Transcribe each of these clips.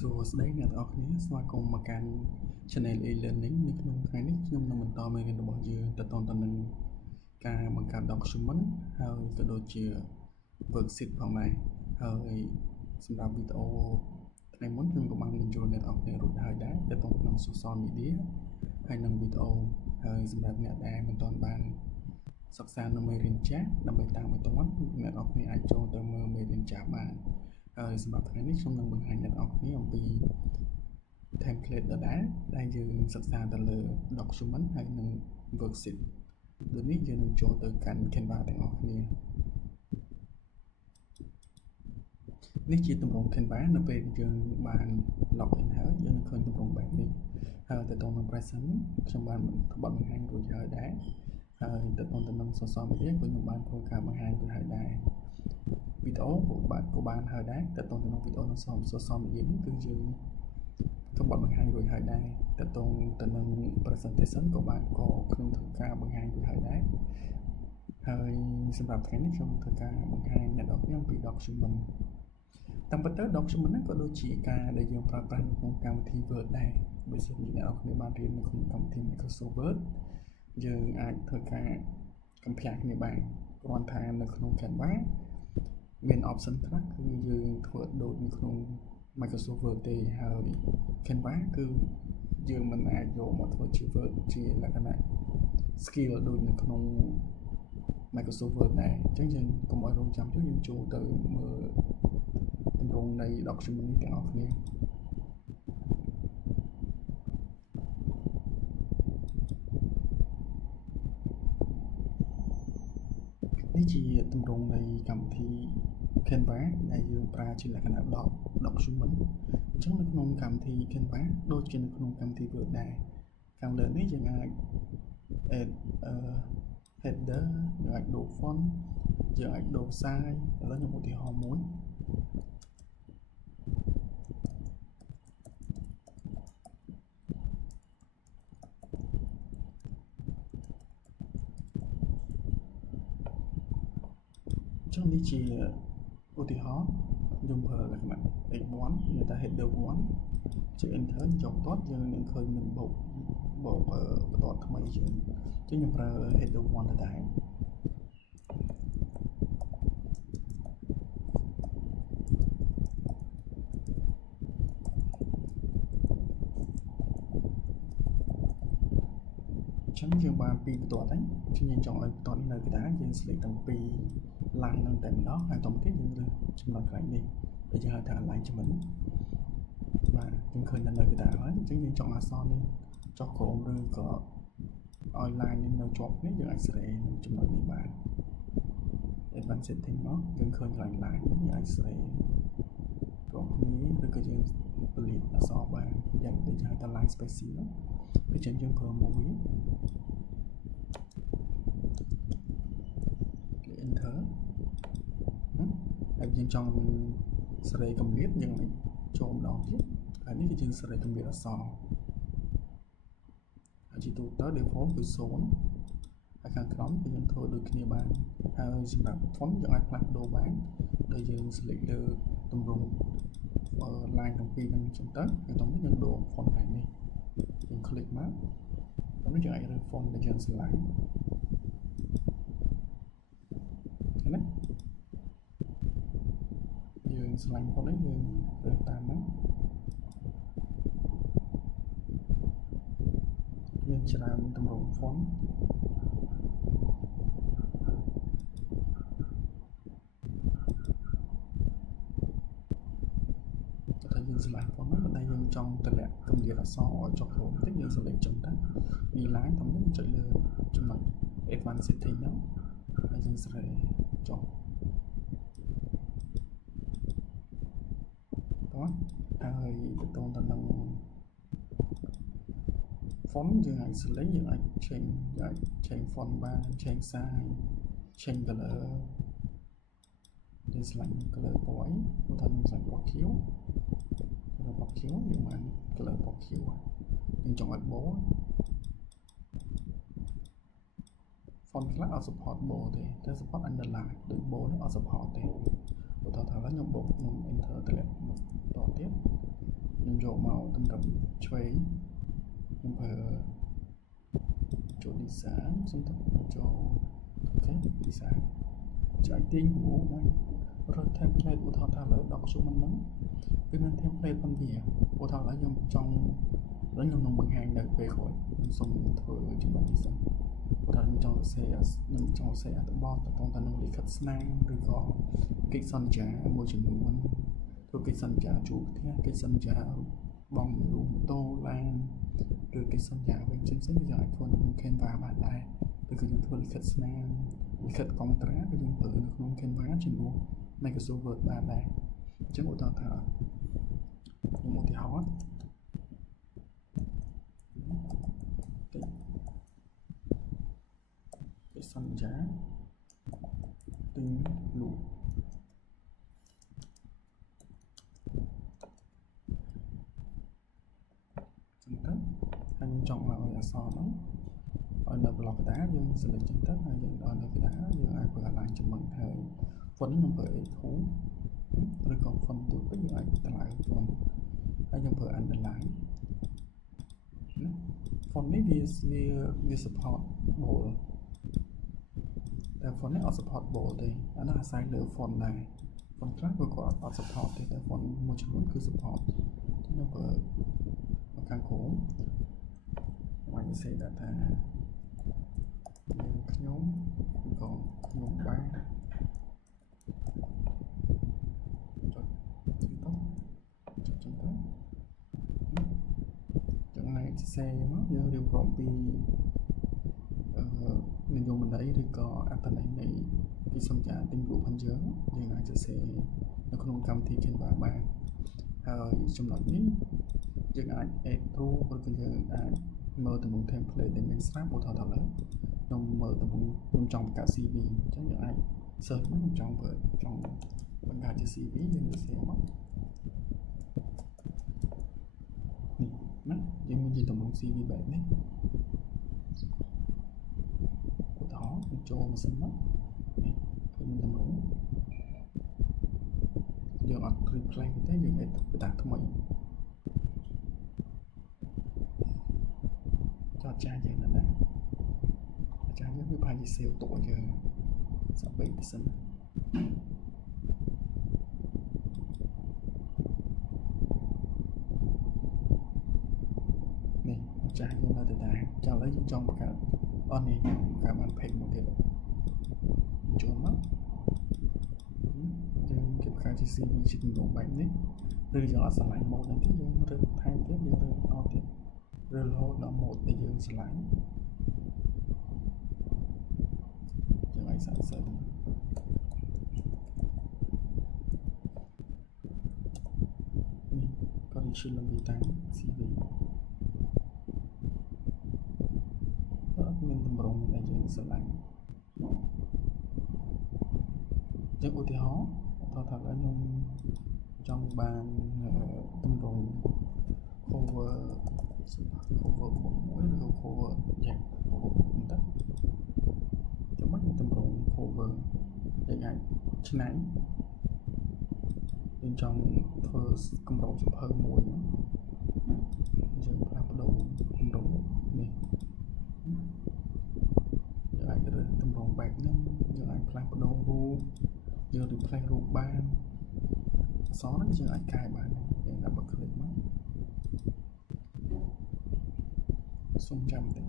សួស្តីអ្នកទាំងអស់គ្នាស្វាគមន៍មកកាន់ Channel e-learning នៅក្នុងថ្ងៃនេះខ្ញុំនឹងបន្តមេរៀនរបស់យើងទាក់ទងទៅនឹងការបង្កើត document ហើយក៏ដូចជា worksheet ផងដែរហើយសម្រាប់វីដេអូថ្ងៃមុនខ្ញុំក៏បានបញ្ចូលអ្នកទាំងអស់គ្នារួចហើយដែរទាក់ទងនឹង social media ហើយនឹងវីដេអូហើយសម្រាប់អ្នកដែលមិនទាន់បានសិក្សានៅមេរៀនចាស់ដើម្បីតាមឲ្យទាន់អ្នកទាំងអស់គ្នាអាចចូលទៅមើលមេរៀនចាស់បានហើយសម្រាប់ថ្ងៃនេះខ្ញុំនឹងបង្ហាញអ្នកទាំងអស់គ្នាអំពី template ដដែលដែលយើងសិក្សាទៅលើ document ហើយនិង worksheet ដូចនេះយើងនឹងចូលទៅកាន់ Canva ទាំងអស់គ្នានេះជាទម្រង់ Canva នៅពេលយើងបាន log in ហើយយើងនឹងឃើញទម្រង់បែបនេះហើយទៅក្នុង present ខ្ញុំបានបង្ហាញរួចហើយដែរហើយទៅក្នុង social media ខ្ញុំបានធ្វើការបង្ហាញរួចហើយដែរវីដេអូក៏បានហើយដែរទៅក្នុងវីដេអូនៅ social media នេះគឺយើងក៏បានបង្ហាញរួចហើយដែរទៅនឹង presentation ក៏ខ្ញុំធ្វើការបង្ហាញរួចហើយដែរហើយសម្រាប់ថ្ងៃនេះខ្ញុំធ្វើការបង្ហាញអ្នកនរគ្នាអំពី document តាមពិតទៅ document ហ្នឹងក៏ដូចជាការដែលយើងប្រើប្រាស់នៅក្នុងកម្មវិធី Word ដែរបើសិនជាអ្នកនរគ្នាបានរៀននៅក្នុងកម្មវិធី Microsoft Word យើងអាចធ្វើការកំភ្លាស់គ្នាបានគ្រាន់ថានៅក្នុង Canva មាន option ខ្លះគឺយើងធ្វើដូចនៅក្នុង Microsoft Word ទេហើយ Canva គឺយើងមិនអាចយកមកធ្វើជា Word ជាលក្ខណៈ skill ដូចនៅក្នុង Microsoft Word ដែរអញ្ចឹងយើងកុំឲ្យរងចាំយើងចូលទៅមើលទម្រង់នៃ document នេះទាំងអស់គ្នានេះជាទម្រង់នៃកម្មវិធី Canva ដែលយើងប្រើជាលក្ខណៈ document អញ្ចឹងនៅក្នុងកម្មវិធី Canva ដូចជានៅក្នុងកម្មវិធី Word ដែរខាងលើនេះយើងអាច add header យើងអាចដូរ font យើងអាចដូរ size ឥឡូវខ្ញុំឧទាហរណ៍មួយអញ្ចឹងនេះជាឧទាហរណ៍ខ្ញុំប្រើលក្ខណៈ H1 មានតែ header 1ជា enter ចុចបន្ទាត់យើងនឹងឃើញមានបូកបន្ទាត់ថ្មីជាងខ្ញុំប្រើ header 1ទៅដែរចឹងយើងបានពីរបន្ទាត់ហើយយើងចង់ឲ្យបន្ទាត់នេះនៅកណ្ដាលយើង select ទាំងពីរ line នឹងតែម្ដងហើយបន្តទៀតយើងរើសចំណុចកន្លែងនេះដែលយើងហៅថា alignment បាទយើងឃើញនៅកណ្ដាលហើយអញ្ចឹងយើងចង់អក្សរនេះចុះក្រោមឬក៏ឲ្យ line នេះនៅជាប់នេះយើងអាចស្រេនឹងចំណុចនេះបាន advanced setting មកយើងឃើញកន្លែង line នេះយើងអាចស្រេក្រោមនេះឬក៏យើងពលាតអក្សរបានយ៉ាងដូចហៅថា line spacing ដូច្នេះយើងប្រើមួយ enter ហើយយើងចង់សេរីកម្រិតយើងអាចចូលម្ដងទៀតហើយនេះគឺយើងសេរីកម្រិតអក្សរហើយជាទូទៅ default គឺ0ហើយខាងក្រោមគឺយើងធ្វើដូចគ្នាបានហើយសម្រាប់ font យើងអាចផ្លាស់ប្ដូរបានដោយយើង select លើទម្រង់ line ទាំងពីរហ្នឹងចឹងទៅហើយដល់នេះយើងដូរ font តែនេះយើង click មកដល់នេះយើងអាចរើស font ដែលយើងស្រឡាញ់ណាយើងស្រឡាញ់ font នេះយើងរើសតាមហ្នឹងមានច្រើនទម្រង់ font តែយើងស្រឡាញ់ font ហ្នឹងប៉ុន្តែយើងចង់តម្លាក់កម្រិតអក្សរឲ្យចុះក្រោមបន្តិចយើង select ចឹងទៅនេះ line តាមនេះចុចលើចំណុច advanced setting ហ្នឹងហើយយើងស្រេចុះតោះហើយទៅទៅនឹង font យើងអាច select យើងអាច change font បាន change size change color យើងស្លាញ់ color ពណ៌អីបើថាខ្ញុំស្លាញ់ពណ៌ខៀវយើងបាន color ពណ៌ខៀវយើងចង់ឲ្យ bold font ខ្លះអត់ support bold ទេតែ support underline ដូច bold នេះអត់ support ទេបើថាឥឡូវខ្ញុំបូកខ្ញុំ enter តម្លាក់តទៀត យកមកតម្រឹមឆ្វេងខ្ញុំប្រើចូល design សុំទៅចូលអូខេ design ចែកទាញព្រោះបានរត់ template ឧទាហរណ៍ថាឥឡូវ document ហ្នឹងគឺមាន template ប៉ុន្មានឧទាហរណ៍ឡើយខ្ញុំចង់ឥឡូវខ្ញុំនឹងបង្ហាញនៅពេលក្រោយខ្ញុំសូមធ្វើចំណុចនេះសិនឧទាហរណ៍ខ្ញុំចង់សរសេរអត្ថបទតទៅនឹងលិខិតស្នាមឬក៏កិច្ចសន្យាមួយចំនួនធ្វើកិច្ចសន្យាជួលផ្ទះកិច្ចសន្យាបងរួមម៉ូតូឡានឬកិច្ចសន្យាវិញផ្សេងៗយើងអាចធ្វើនៅក្នុង Canva បានដែរឬក៏យើងធ្វើលិខិតស្នាមលិខិតកុងត្រាក៏យើងប្រើនៅក្នុង Canva ជាមួយ Microsoft Word បានដែរអញ្ចឹងឧទាហរណ៍ថាខ្ញុំឧទាហរណ៍កិច្ចសន្យាទិញលក់ចឹងទៅហើយខ្ញុំចង់ឲ្យអក្សរហ្នឹងឲ្យនៅ block កណ្ដាលយើង select ចឹងទៅហើយយើងដល់នៅកណ្ដាលយើងអាចប្រើ align ជាមួយហើយ font ខ្ញុំប្រើ A2 ឬក៏ font ទូទៅយើងអាចតម្លើង font ហើយខ្ញុំប្រើ underline ណា font នេះវា support bold តែ font នេះអត់ support bold ទេអានោះអាស្រ័យលើ font ដែរ font ខ្លះវាក៏អត់ support ទេតែ font មួយចំនួនគឺ support ខ្ញុំប្រើខាងក្រោមខ្ញុំអាចសេដាក់ថាខ្ញុំក៏ខ្ញុំបានចុចចឹងទៅចំណែកសរសេរមកយើងរៀបរាប់ពីនិយមន័យឬក៏អត្ថន័យនៃកិច្ចសន្យាទិញលក់ផងយើងអាចសរសេរនៅក្នុងកម្មវិធី Canva បានហើយចំណុចនេះយើងអាច add through ឬក៏យើងអាចមើលទៅក្នុង template ដែលមានស្រាប់ឧទាហរណ៍ថាឡើយខ្ញុំមើលទៅខ្ញុំចង់បង្កើត CV អញ្ចឹងយើងអាច search មកខ្ញុំចង់បង្កើតជា CV យើងសរសេរមកនេះណាយើងមានជាតម្រង CV បែបនេះឧទាហរណ៍ខ្ញុំចូលម៉ាស៊ីនមកនេះគឺមានតម្រងយើងអត់ replace ទេយើង add ដាក់ថ្មីចាស់យើងណាចាស់យើងវាប្រហែលជា save តួយើងសាប់3%នេះចាស់យើងនៅទៅដែរចាំឥឡូវយើងចង់បង្កើតអស់នេះបង្កើតបាន page មួយទៀតចូលមកយើងគេបង្កើតជា CV ជាទម្រង់បែបនេះឬយើងអត់ឆ្លាញ់ mode ហ្នឹងទេយើងរើសថែមទៀតយើងរើសអត់ទៀតឬរហូតដល់ mode ដែលយើងឆ្លាញ់យើងអាចសាកសិននេះក៏ issue នឹងវាតាម CV អត់មានតម្រងដែលយើងឆ្លាញ់យើងឧទាហរណ៍ថាខ្ញុំចង់បានតម្រង cover មួយឬ cover យ៉ាងទៅចាំមិនតម្រង cover យើងអាចឆ្នៃយើងចង់ធ្វើកម្រងសភៅមួយយើងផ្លាស់ប្ដូរតម្រងនេះយើងអាចរើសតម្រងបែបហ្នឹងយើងអាចផ្លាស់ប្ដូររូបយើង replace រូបបានអក្សរហ្នឹងយើងអាចកែបានយើង double click មកសូមចាំតិច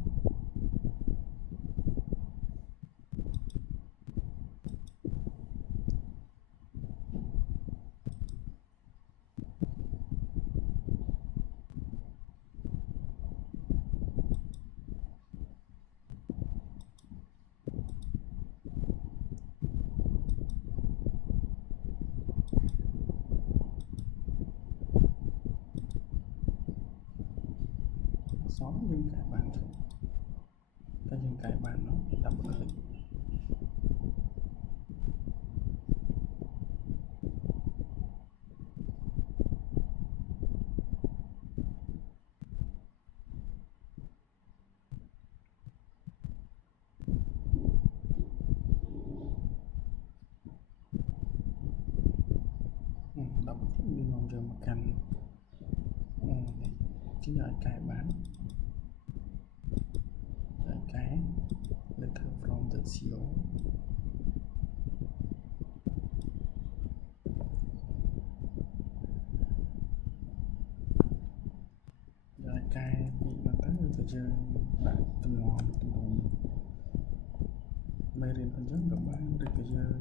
យើងកែបានតែយើងកែបាននោះដាក់បន្តិច10យើងមកកាន់ chứ giờ cài bán cái letter from the CEO giờ cái bị mà tới bây giờ bạn từng ngọn từng ngọn mày riêng phần rất các bạn được bây giờ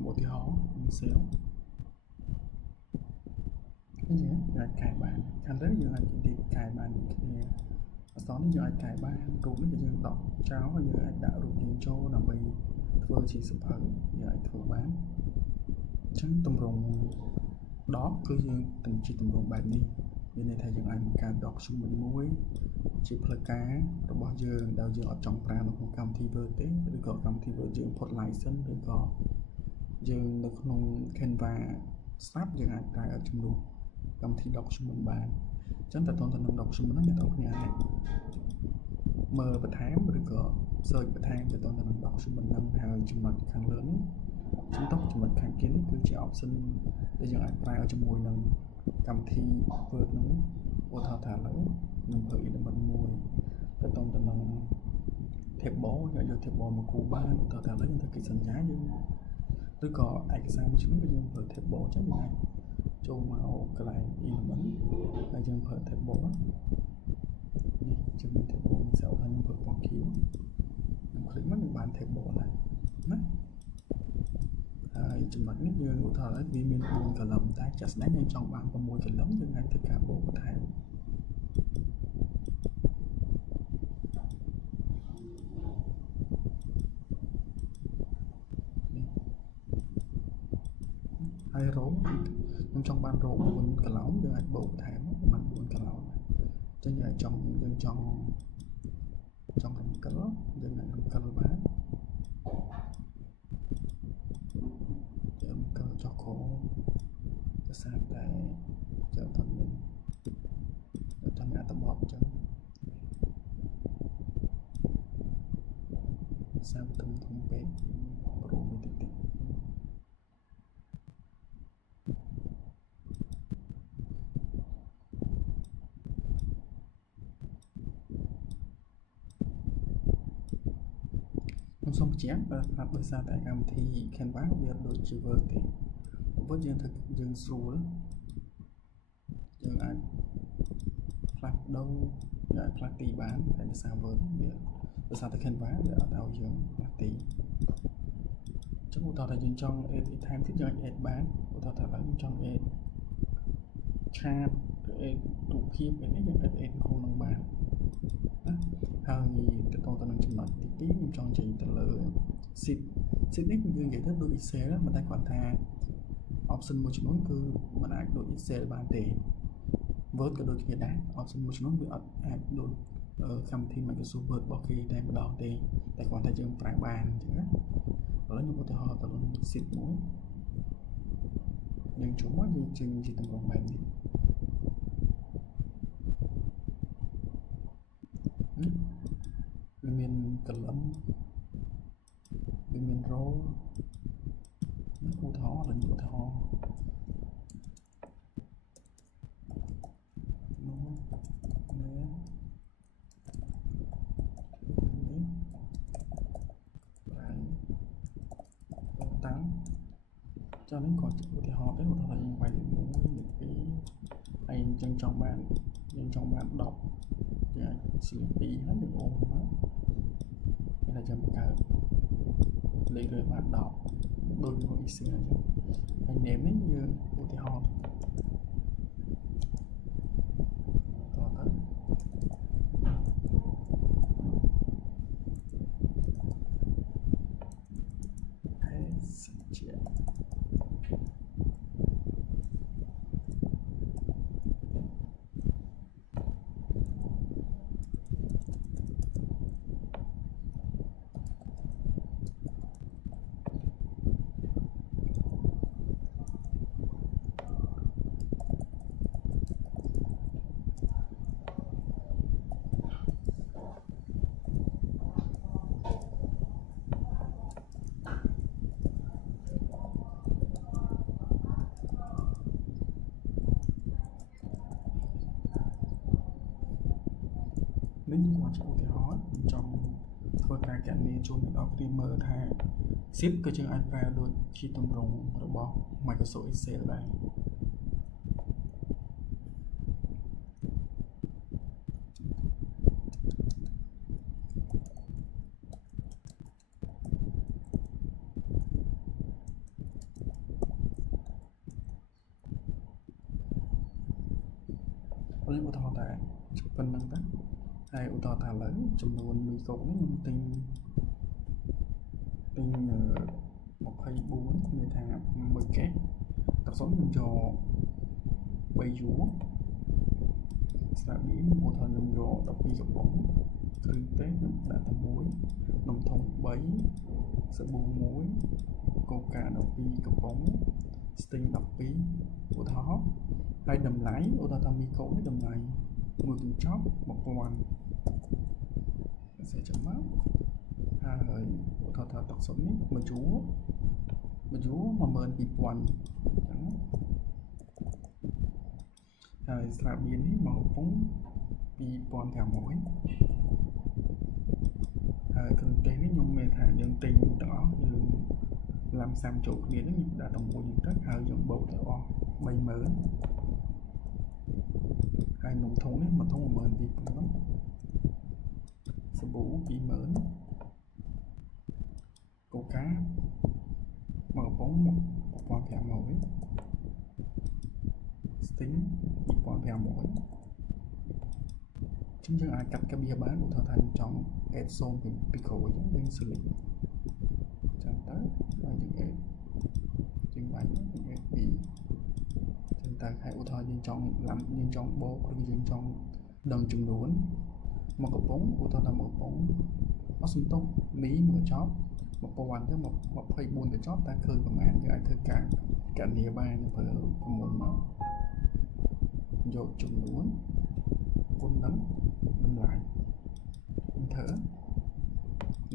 một thì họ xéo cái gì giờ cài bạn anh tới giờ anh đi cài bạn kia đó giờ anh cài bạn rồi bây giờ đọc cháu bây giờ anh đã rụt điện cho là mày vừa chỉ sự phận giờ anh thử bán chẳng tầm rồng đó cứ như tình chỉ tầm rồng bạn đi nên này thay dựng anh cả đọc xuống mình muối chỉ là cá rồi bao giờ đào giờ ở trong pra nó không cầm thi vơ tế được gọi cầm thi vơ dựng phật lại sân được gọi dương được không Canva sắp dựng anh ra ở trong luôn cầm thi đọc xuống mình bàn chẳng tại toàn thành đọc xuống mình nó nhận tốt nhà này mờ và tháng được gọi rơi và tháng cho toàn thành đọc xuống mình năm hai chừng mặt khăn lớn chúng tóc chừng mặt khăn kiến cứ chỉ học sinh để dựng anh ra ở trong mùi nâng cầm thi vượt nó ô thao thả lớn nhưng hơi để mình mùi để toàn thành thẹp bó rồi thiệp bò mà cụ ba thao thả lớn thực kỳ sẵn giá nhưng tôi có ảnh sang chúng cái dân phở thẹp bò chắc như này cho màu cái này in bắn là dân phở thẹp bò đi chúng mình thẹp bò mình sẽ thành những phở bò kiếm mình click mất những bàn thẹp bò này mất chúng mình như của thở vì mình buồn cả lầm ta chắc đánh nhanh trong bàn và mùi cả lắm như ngay tất cả bộ của thầy hay rốn nhưng trong ban rổ buồn cả lóng như anh bộ thẻ mà buồn cả lóng cho như trong dân trong thành cỡ dân này cỡ bán dân cỡ cho khổ cho sang tại cho thằng mình cho mẹ tập bọt cho sao thùng thùng bé rổ mới tích tích xong chém và đặt bởi sao tại cầm thì Canva việc đổi chữ vợt thì với dân thực dân xuống dân ảnh flap đâu dân flap tỷ bán tại sao vợt việc bởi sao tại Canva để ở đâu dân flap tỷ chắc của tao là dân trong edit time thích dân edit bán của tao là dân trong edit chat edit tụ khiếp cái edit không năng bán hay cái con tao đang chụp mặt tí nhưng trong chỉ từ lửa xịt nick như vậy đó đôi xe đó mà ta còn tha option một chút cứ mà đã đổi xe bàn tệ vớt cái đôi kia đá option một chút bị đổi cầm thì mà cái số vớt bỏ khi đang đỏ tệ tài khoản ta chơi phải bàn chứ đó là những cái họ tao xịt mũi nhưng chúng nó gì chừng chỉ tầm vòng bàn gì miền Cẩm Lâm miền rô nó Phú Thọ là Phú Thọ nó nè tán cho đến còn thì họ tới một thời gian quay lại muốn những cái anh chân trong bạn đọc xử lý hết được ổn quá đây là chấm cờ lấy rồi bạn đọc đôi mỗi xưa anh ném ấy như thì họ tới មកជាឧទាហរណ៍ចង់ធ្វើការកណនីចូលអ្នកនរគ្នាមើលថា zip ក៏យើងអាចប្រើដូចជាទម្រង់របស់ Microsoft Excel ដែរខ្ញុំឧទាហរណ៍តែប៉ុណ្្នឹងទៅហើយឧទាហរណ៍ថាឥឡូវចំនួនមីកុកនេះខ្ញុំទិញ24មានថា1កេសតើសូមខ្ញុំយក3យួរស្រាប៊ីឧទាហរណ៍ខ្ញុំយក12កំប៉ុងគ្រឿងទេសខ្ញុំដាក់តែ1នំធំ3សាប៊ូ1កូកា12កំប៉ុងស្ទីង12ឧទាហរណ៍ហើយតម្លៃឧទាហរណ៍ថាមីកុកនេះតម្លៃមួយកញ្ចប់1000សេចក្ដីមកហើយឧទាហរណ៍ថាទឹកសុទ្ធនេះមួយយួរ12000អញ្ចឹងហើយស្រាបៀននេះមកកំប៉ុង2500ហើយគ្រឿងទេសនេះខ្ញុំមានថាយើងទិញទាំងអស់យើងឡាំសាំចូលគ្នានេះខ្ញុំដាក់តែមួយទៅហើយយើងបូកទៅអស់30000ហើយនំធុងនេះមួយធុង12000សាប៊ូ20000កូកាមកកំប៉ុង1500ស្ទីង2500យើងអាចកាត់កាបៀបានឧទាហរណ៍ថាចង់អេតសូមពីក្រូចយើង select ចឹងទៅហើយយើងអេតជាងបាញ់យើងអេត2ចឹងទៅហើយឧទាហរណ៍យើងចង់ឡាំយើងចង់បោកឬយើងចង់ដឹងចំនួនមកកំប៉ុងឧទាហរណ៍ថាមកកំប៉ុងអត់សំទុះមីមកចប់1000ទៅ24កញ្ចប់តែឃើញប្រមាណយើងអាចធ្វើការកណនីបានប្រើប្រមូលមកយកចំនួនគុណនឹងតម្លៃធ្វើ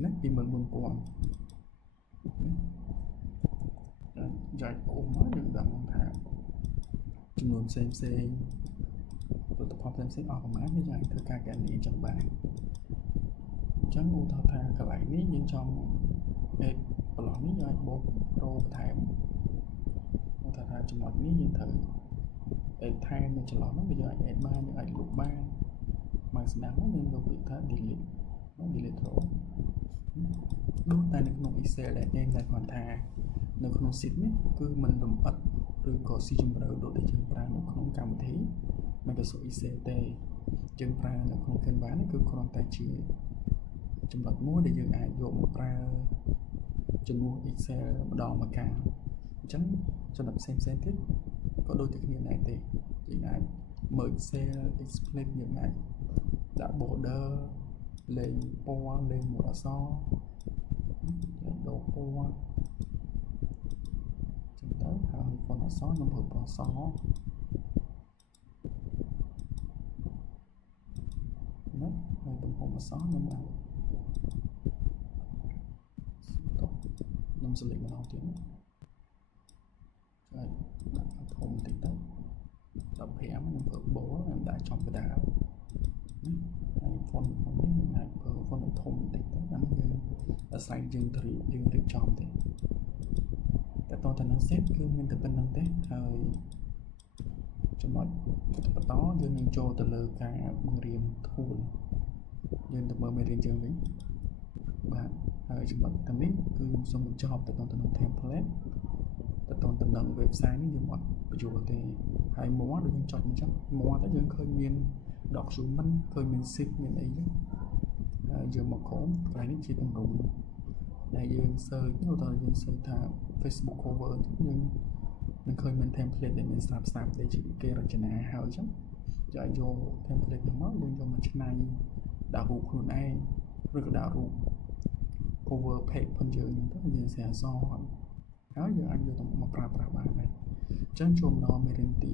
នេះ24000ចែកអូមកយើងដឹងថាចំនួនផ្សេងផលិតផលផ្សេងអស់ប្រមាណវាអាចធ្វើការកណនីចឹងបានអញ្ចឹងឧទាហរណ៍ថាកន្លែងនេះយើងចង់ប្រឡោះនេះយើងអាចបូករោបន្ថែមឧទាហរណ៍ថាចំណុចនេះយើងត្រូវថែមនៅចន្លោះនោះវាយើងអាចបានយើងអាចលុបបានមកស្ដាប់យើងយកពាក្យថា delete row ដូចតែនៅក្នុង Excel ដែលយើងតែគ្រាន់ថានៅក្នុង sheet នេះគឺมันលម្អិតឬក៏ស៊ីជម្រៅដូចដែលយើងប្រើនៅក្នុងកម្មវិធី Microsoft Excel ទេយើងប្រើនៅក្នុង Canva នេះគឺគ្រាន់តែជាចំណុចមួយដែលយើងអាចយកមកប្រើជំនួស Excel ម្ដងម្កាលអញ្ចឹងចំណុចផ្សេងទៀតក៏ដូចតែគ្នាដែរទេយើងអាច merge cell split យើងអាចដាក់ border លេងពណ៌លេងមួយអក្សរដូរពណ៌ចឹងទៅហើយពណ៌អក្សរនឹងប្រើពណ៌អក្សរណាហើយទំហំអក្សរនឹងបានខ្ញុំ select ម្ដងទៀតហើយដាក់ធំតិចទៅ15ខ្ញុំប្រើ bold ខ្ញុំដាក់ចំកណ្ដាលហើយ font នេះខ្ញុំអាចប្រើ font ធំតិចទៅអានេះយើងអាស្រ័យយើងរៀបចំទេតែតទៅនឹង set គឺមានតែប៉ុណ្្នឹងទេហើយចំណុចបន្តយើងនឹងចូលទៅលើការបង្រៀន tool យើងទៅមើលមេរៀនយើងវិញបាទហើយចំណុចទាំងនេះគឺខ្ញុំសូមបញ្ចប់ទៅនឹង template ទៅនឹង website នេះយើងអត់បញ្ចូលទេហើយមកដូចយើងចុចអញ្ចឹងមកទៅយើងឃើញមាន document ឃើញមាន sheet មានអីហ្នឹងហើយយើងមកក្រុមកន្លែងនេះជាទម្រង់ដែលយើង search ឧទាហរណ៍យើង search ថា Facebook cover យើងនឹងឃើញមាន template ដែលមានស្រាប់ដែលជាគេរចនាហើយអញ្ចឹងយក template ហ្នឹងមកយើងយកមកច្នៃដាក់រូបខ្លួនឯងឬក៏ដាក់រូប cover page ផងយើងទៅយើងសេអសហើយយើងអាចយកទៅមកប្រើប្រាស់បានដែរអញ្ចឹងចូលមកដល់មេរៀនទី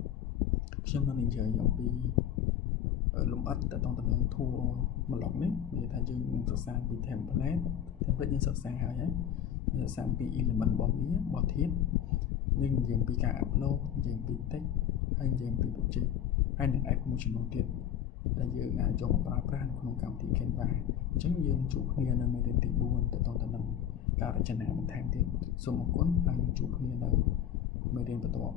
4ខ្ញុំនឹងនិយាយអំពីលម្អិតទៅនឹង tool ម្លងនេះនិយាយថាយើងនឹងសិក្សាពី template យើងសិក្សាហើយយើងសិក្សាពី element របស់វាបទធាតុយើងនិយាយពីការ upload និយាយពី text ហើយនិយាយពី budget ហើយនឹង add មួយចំនួនទៀត ដែលយើងអាចយកមកប្រើប្រាស់នៅក្នុងកម្មវិធី Canva អញ្ចឹងយើងជួបគ្នានៅមេរៀនទី4ទៅទៅនឹងការរចនាបន្ថែមទៀតសូមអរគុណហើយជួបគ្នានៅមេរៀនបន្ទាប់